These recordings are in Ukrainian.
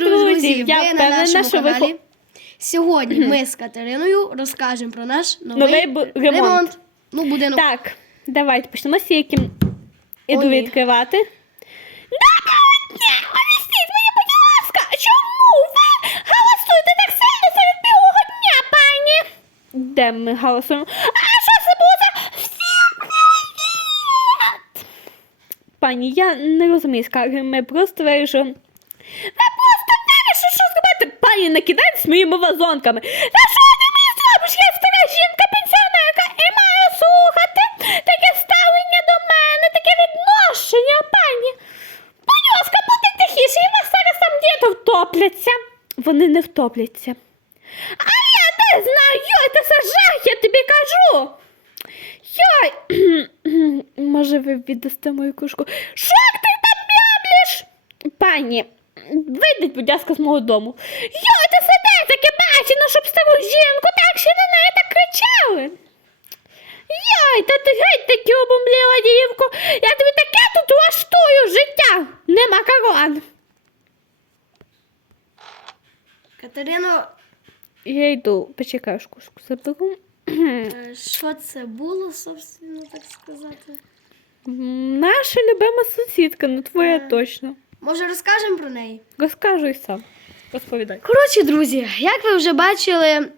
Привіт, друзі! Я Ви на впевнена, нашому що ви каналі. Сьогодні ми з Катериною розкажемо про наш новий, Новий бу- ремонт. Ну, будинок. Так, давайте почнемо з яким іду відкривати. Доброго дня! Мені, будь ласка, чому ви голосуєте так сильно серед білого дня, пані? Де ми голосуємо? А що це було за всім привіт? Пані, я не розумію скарги, ми просто вирішили. Не кидайтесь моїми вазонками. Та що ти мені зробиш? Я стара жінка, пенсіонерка і маю слухати таке ставлення до мене, таке відношення, пані. Будь ласка, будьте тихіше, і вас зараз там діти втопляться. Вони не втопляться. А я не знаю, йой, це жах, я тобі кажу. Йой, може ви віддасте мою кушку? Що ти там мямлиш? Пані, вийдіть, будь ласка, з мого дому. Йой, ти сиди, таке бачено, щоб стару жінку так ще на неї так кричали. Йой, та ти геть таки обумліла дівку. Я тобі таке тут влаштую життя. Не макарон. Катерино, Я йду, почекаю, кушку заберу. е, що це було, собственно, так сказати? М, Наша любима сусідка, ну твоя Е. точно. Може, розкажемо про неї? Розкажуй сам. Розповідай. Коротше, друзі, як ви вже бачили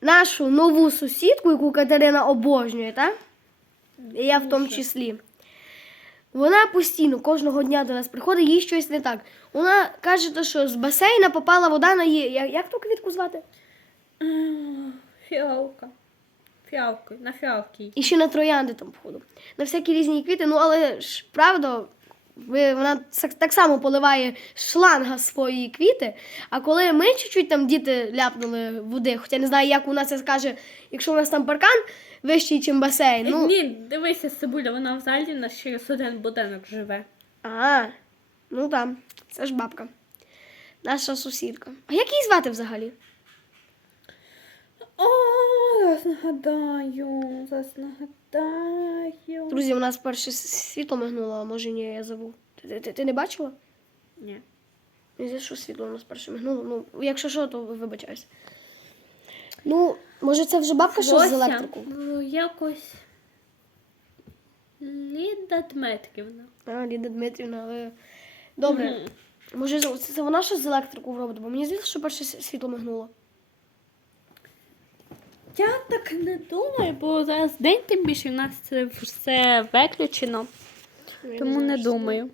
нашу нову сусідку, яку Катерина обожнює, так? І я в тому числі. Вона постійно кожного дня до нас приходить, їй щось не так. Вона каже, що з басейна попала вода на її. я- Як ту квітку звати? Фіалка. Фіалки, на фіалки. І ще на троянди там, походу. На всякі різні квіти. Ну, але ж правда, вона так, само поливає шланга свої квіти. А коли ми чуть-чуть там діти ляпнули води, хоча не знаю, як у нас це скаже, якщо у нас там паркан вищий, ніж басейн. Ну, Ні, дивися, Сибуля, вона взагалі на через один будинок живе. а, ну там, це ж бабка. Наша сусідка. А як її звати взагалі? О, зараз нагадаю, зараз нагадаю. Друзі, у нас перше світло мигнуло, а може ні, я забув. Ти, ти, ти не бачила? Ні. Не знаю, що світло у нас перше мигнуло. Ну, якщо що, то вибачаюсь. Ну, може, це вже бабка щось з Ося, електрику? Якось. Ліда Дмитрівна. А, Ліда Дмитрівна, але. Добре. Мгм. Може, це, це вона щось з електрику робить, бо мені здається, що перше світло мигнуло. Я так не думаю, бо зараз день тим більше в нас це все виключено. Я Тому знаю, не що думаю.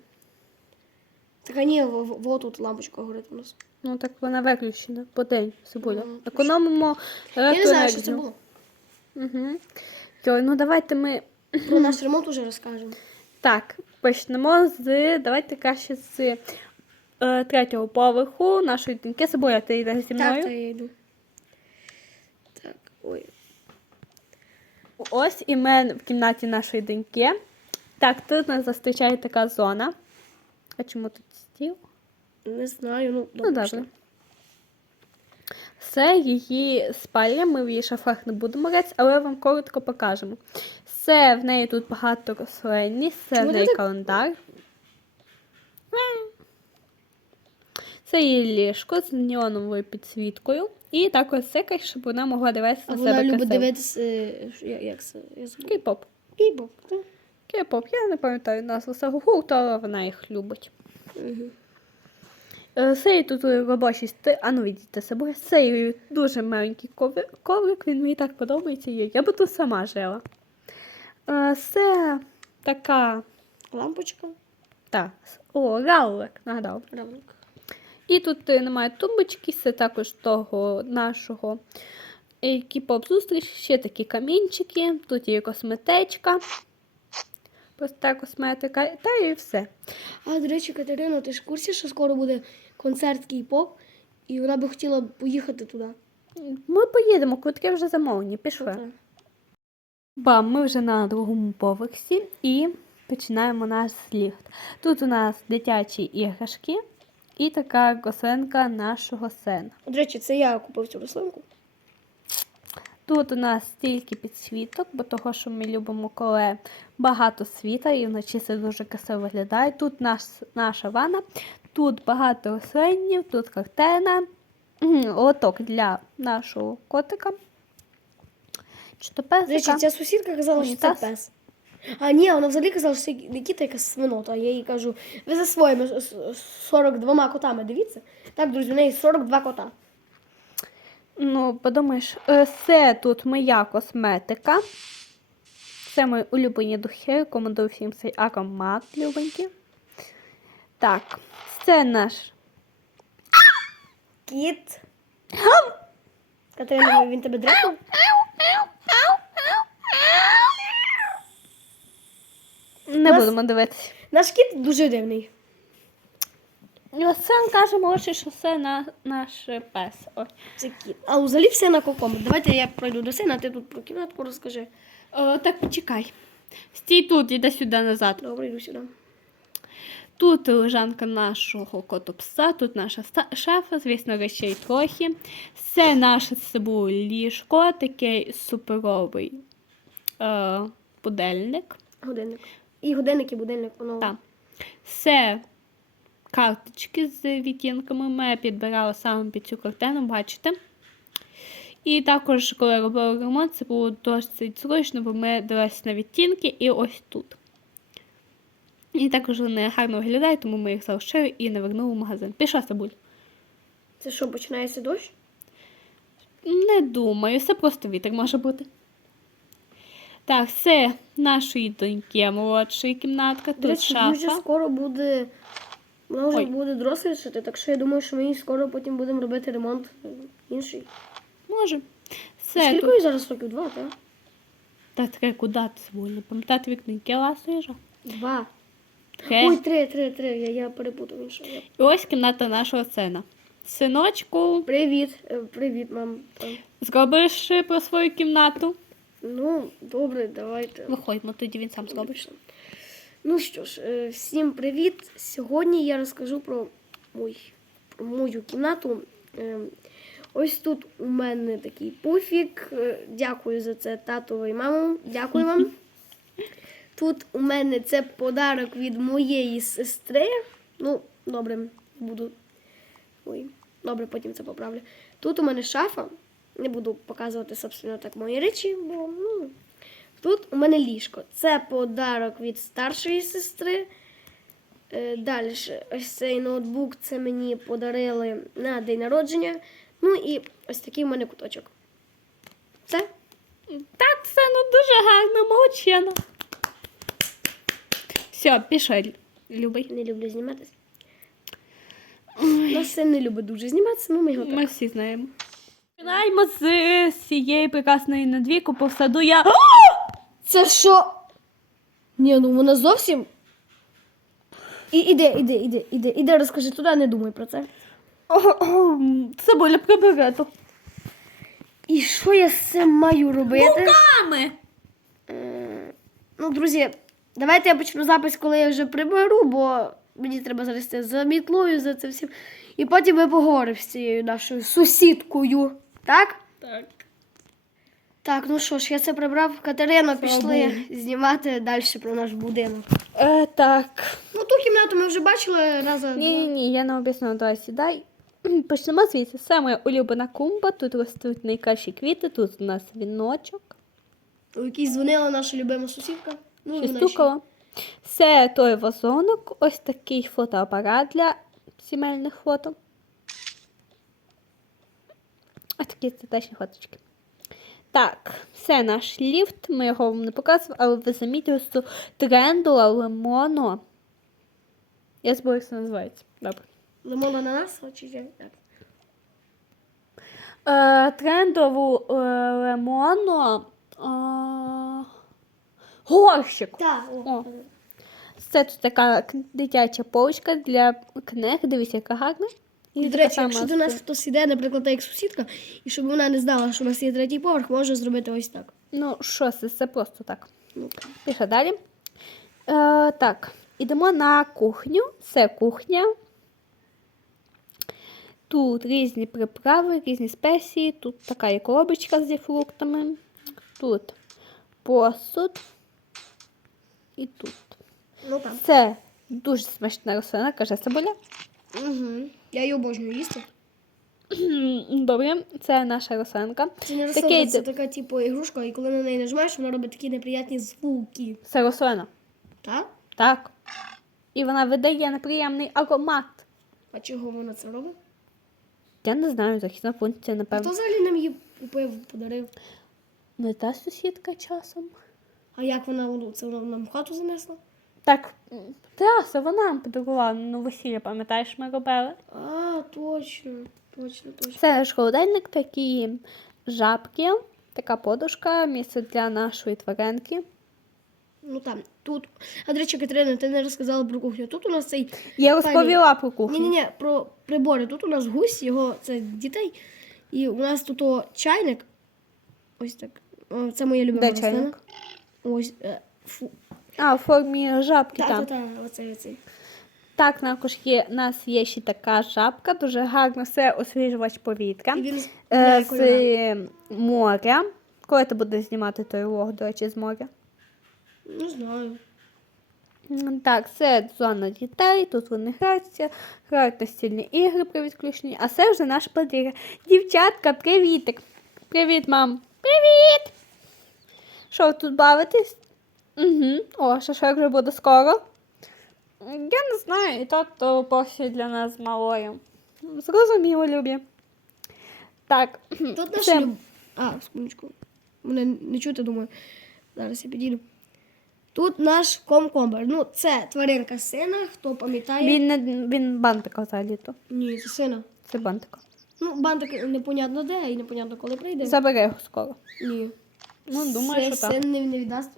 Так, а ні, во- тут лампочка горить у нас. Ну так вона виключена по день, Сибуля. Ну, Економимо Я не знаю, що це було. Угу. Йой, ну давайте ми. Про наш ремонт уже розкажемо. Так, почнемо з. Давайте краще з е, третього поверху нашої доньки. Сибуля, ти йдеш зі мною. Так, то я йду. Ой. Ось і ми в кімнаті нашої доньки. Так, тут нас зустрічає така зона. А чому тут стіл? Не знаю, ну, Ну, добре. добре. Це її спальня, ми в її шафах не будемо гратися, але вам коротко покажемо. Це в неї тут багато рослинність, це Чому в неї так- календар. Це її ліжко з неоновою підсвіткою. І також сикай, щоб вона могла дивитися на вона себе любить красиво. дивитися, е, як, це? Кей-поп. Кей-поп, так? Кей-поп, я не пам'ятаю назву цього гурту, але вона їх любить. Угу. Е, Цей тут робочий стиль, а ну відійте собою. Цей дуже маленький коврик, він мені так подобається. Я би тут сама жила. Е, Це така. Лампочка. Так, о, равлик, нагадав. Равник. І тут е, немає тумбочки, це також того нашого кіпоп зустріч, ще такі камінчики, тут є косметичка. Проста косметика, та і все. А, до речі, Катерино, ти ж в курсі, що скоро буде концерт кей-поп, і вона би хотіла поїхати туди. Ми поїдемо, квитки вже замовлені, пішли. Бам, ми вже на другому поверсі і починаємо наш ліфт. Тут у нас дитячі іграшки і така рослинка нашого сина. До речі, це я купив цю рослинку. Тут у нас стільки підсвіток, бо того, що ми любимо, коли багато світа і вночі це дуже красиво виглядає. Тут наш, наша ванна, тут багато рослинів, тут картина, лоток для нашого котика. Чи то До песика. речі, ця сусідка казала, що це пес. А ні, вона взагалі казала, що це не кіт, а якась свинота. Я їй кажу, ви за своїми с- с- 42 котами дивіться. Так, друзі, у неї 42 кота. Ну, подумаєш, е, це тут моя косметика. Це мої улюблені духи. Рекомендую всім цей аромат любенький. Так, це наш Кіт. Катерина, він тебе драпав? Не Нас- будемо дивитися. Наш кіт дуже дивний. Син каже молодший, що це на, наш пес. Ой. Це кіт. А взагалі все на кокому. Давайте я пройду до сина, а ти тут про кімнатку розкажи. О, так почекай. Стій тут, іди сюди назад. Добре, йду сюди. Тут лежанка нашого котопса, тут наша ста- шафа, звісно, речей трохи. Це наше з собою ліжко, такий суперовий е, будильник. Годинник. І годинник, і будильник, воно. Так. Це карточки з відтінками. Ми підбирали саме під цю картину, бачите. І також, коли робили ремонт, це було досить зручно, бо ми дивилися на відтінки і ось тут. І також вони гарно виглядають, тому ми їх залишили і не вернули в магазин. Пішла Сабуль. Це що, починається дощ? Не думаю, це просто вітер може бути. Так, це нашої доньки молодшої кімнатка, тут речі, їй вже скоро буде. Вона вже Ой. буде дорослішати, так що я думаю, що ми їй скоро потім будемо робити ремонт е, інший. Може. Це Скільки тут. їй зараз років? Два, так? Та таке, куди ти свольно? Пам'ятати вікно, яке ласо їжа? Два. Таке. Ой, три, три, три. Я, я перепутав інше. І ось кімната нашого сина. Синочку, Привіт, Е, привіт, мам. Е, зробиш про свою кімнату? Ну, добре, давайте. Виходьмо, тоді він сам зробиш. Ну що ж, е, всім привіт. Сьогодні я розкажу про, ой, про мою кімнату. Е, Ось тут у мене такий пуфік. Е, Дякую за це татові і маму. Дякую вам. Тут у мене це подарок від моєї сестри. Ну, добре, буду. Ой, добре, потім це поправлю. Тут у мене шафа. Не буду показувати, собственно, так мої речі, бо ну, Тут у мене ліжко. Це подарок від старшої сестри. Е, Далі ось цей ноутбук це мені подарили на день народження. Ну і ось такий у мене куточок. Все? Так, це ну дуже гарно, молодчина. Все, пішли, любий. Не люблю зніматися. Нас син не любить дуже зніматися, ну ми його так. Ми всі знаємо. Починаємо з цієї прекрасної надвіку по саду. Я. Це що? Ні, ну вона зовсім. І, іди, іди, іди, іди, іди, розкажи туди, не думай про це. Це буля прибирати. І що я з цим маю робити? Мами! Е, Ну, друзі, давайте я почну запис, коли я вже приберу, бо мені треба зараз за мітлою, за це всім. І потім ми поговоримо з цією нашою сусідкою. Так? Так. Так, ну що ж, я це прибрав. Катерина, пішли знімати далі про наш будинок. Е, так. Ну, ту кімнату ми вже бачили разом. Ні, ні, ні, я не об'яснила, давай сідай. Почнемо звідси. Це моя улюблена клумба, тут ростуть найкращі квіти, тут у нас віночок, У якій дзвонила наша любима сусідка. Ну, ще вона ще- стукала. Це той вазонок, ось такий фотоапарат для сімейних фото. Ось такі статечні фоточки. Так, це наш ліфт. Ми його вам не показували, але ви замітили, що трендула лимоно. Я забула, як це називається. Добре. Лимон на нас, чи як? Е, трендову е, лимоно. Е, горщик. Так, О. Це тут така дитяча полочка для книг. Дивіться, яка гарна. І, до речі, якщо до нас хтось іде, наприклад, як сусідка, і щоб вона не знала, що у нас є третій поверх, може зробити ось так. Ну, що це? Це просто так. Ну, Пішли далі. Е, так, ідемо на кухню. Це кухня. Тут різні приправи, різні спеції. Тут така є коробочка зі фруктами. Тут посуд. І тут. Ну там. Це дуже смачна рослина, каже Цибуля. Угу. Я її обожнюю їсти. Добре, це наша рослинка. Це не Такий рослина, це така, типу, ігрушка, і коли на неї нажимаєш, вона робить такі неприятні звуки. Це рослина. Так? Так. І вона видає неприємний аромат. А чого вона це робить? Я не знаю, захисна функція, А напевно. хто взагалі нам її купив, подарив? Не та сусідка часом. А як вона ну, це вона нам в хату занесла? Так, Тараса, вона нам подарувала на весілля, пам'ятаєш, ми робили. А, точно, точно, точно. Це наш холодильник, такі жабки, така подушка, місце для нашої тваринки. Ну там, тут. А до речі, Катерина, ти не розказала про кухню. Тут у нас цей. Я розповіла про кухню. Ні, ні, ні, про прибори. Тут у нас гусь, його це дітей. І у нас тут о, чайник. Ось так. О, Це моя любима Де рослина. чайник? Ось. е, Фу. А, в формі жабки Так, там. оцей, оцей. Так, також є, у нас є ще така жабка, дуже гарно це освіжувач повітря. І він Е, з кольори. моря. Коли ти будеш знімати той влог, до речі, з моря? Не знаю. Так, це зона дітей, тут вони граються, грають настільні ігри при відключенні, а це вже наш подвір'я. Дівчатка, привітик. Привіт, мам. Привіт! Що ви тут бавитесь? Угу. О, шашлик вже буде скоро. Я не знаю, і так то поші для нас малою. Зрозуміло, любі. Так, Тут наш люб... А, секундочку. Мене не чути, думаю. Зараз я підійду. Тут наш комкомбер. Ну, це тваринка сина, хто пам'ятає. він, не, він бантика взагалі-то. Ні, це сина. Це бантика. Ну, бантик непонятно де і непонятно коли прийде. Забери його скоро. Ні. Ну, думаю, що так. Син не, не віддасть.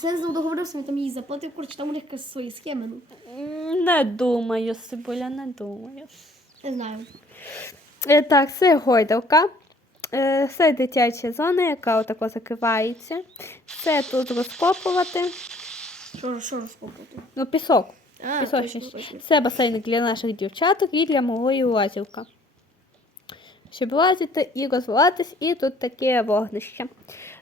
Син договорився, він там їй заплатив, коротше, там у них якісь свої схеми. Ну, Не думаю, Сибуля, не думаю. не знаю. Е, Так, це гойдалка. Е, Це дитяча зона, яка отако закривається. Це тут розкопувати. Що, що розкопувати? Ну, пісок. А, Пісочний. точно, точно. Це басейник для наших дівчаток і для малої лазівка. Щоб лазити і розвиватись, і тут таке вогнище.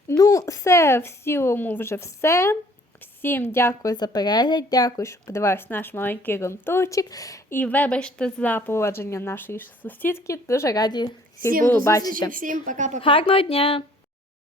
Ну, все в цілому вже все. Всім дякую за перегляд, дякую, що подивився наш маленький ромтурчик. І вибачте за поводження нашої сусідки. Дуже раді всіх Всім було до бачити. всім пока-пока. Гарного дня!